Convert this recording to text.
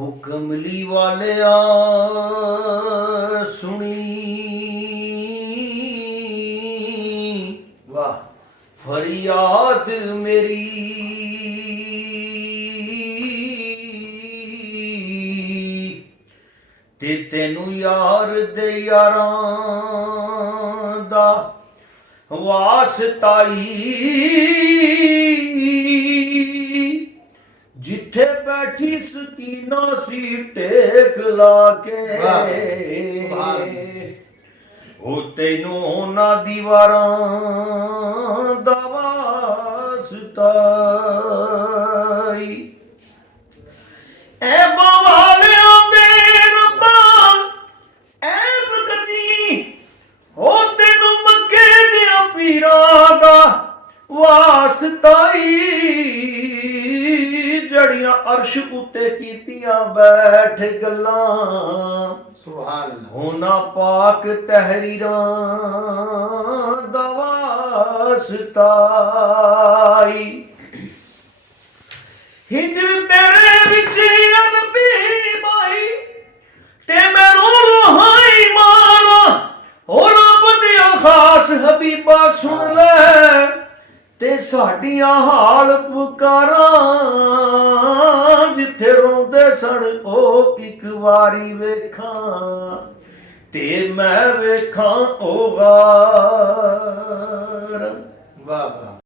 ਹੋ ਕਮਲੀ ਵਾਲਿਆ ਸੁਣੀ ਵਾਹ ਫਰਿਆਦ ਮੇਰੀ ਤੇ ਤੈਨੂੰ ਯਾਰ ਦੇ ਯਾਰਾਂ ਦਾ ਵਾਸਤਾਈ ਜਿੱਥੇ ਬੈਠੀ ਸਕੀਨਾ ਸੀ ਟੇਕ ਲਾ ਕੇ ਉਹ ਤੈਨੂੰ ਉਹਨਾਂ ਦੀਵਾਰਾਂ ਦਾ ਵਾਸਤਾਈ ਐ ਬਵਾਲਿਆਂ ਦੇ ਰੱਬਾ ਐ ਬਕਤੀ ਹੋ ਤੈਨੂੰ ਮੱਕੇ ਦੀਆਂ ਪੀਰਾਂ ਦਾ ਵਾਸਤਾਈ ਜੜੀਆਂ ਅਰਸ਼ ਉੱਤੇ ਕੀਤੀਆਂ ਬੈਠ ਗੱਲਾਂ ਸੁਭਾਨ ਅੱਲਾਹ ਹੋਣਾ ਪਾਕ ਤਹਿਰੀਰਾਂ ਦਾ ਵਾਸਤਾਈ ਹਿਜਰ ਤੇਰੇ ਵਿੱਚ ਅਨਬੀ ਮਾਈ ਤੇ ਮੈਂ ਰੋਹਾਈ ਮਾਰਾ ਹੋ ਰੱਬ ਦੀਆਂ ਖਾਸ ਹਬੀਬਾ ਸੁਣ ਲੈ ਤੇ ਸਾਡੀਆਂ ਹਾਲ ਪੁਕਾਰਾਂ ਜਿੱਥੇ ਰੋਂਦੇ ਸਣ ਉਹ ਇੱਕ ਵਾਰੀ ਵੇਖਾਂ ਤੇ ਮੈਂ ਵੇਖਾਂ ਉਹ ਗਾਰ ਵਾਹ ਵਾਹ।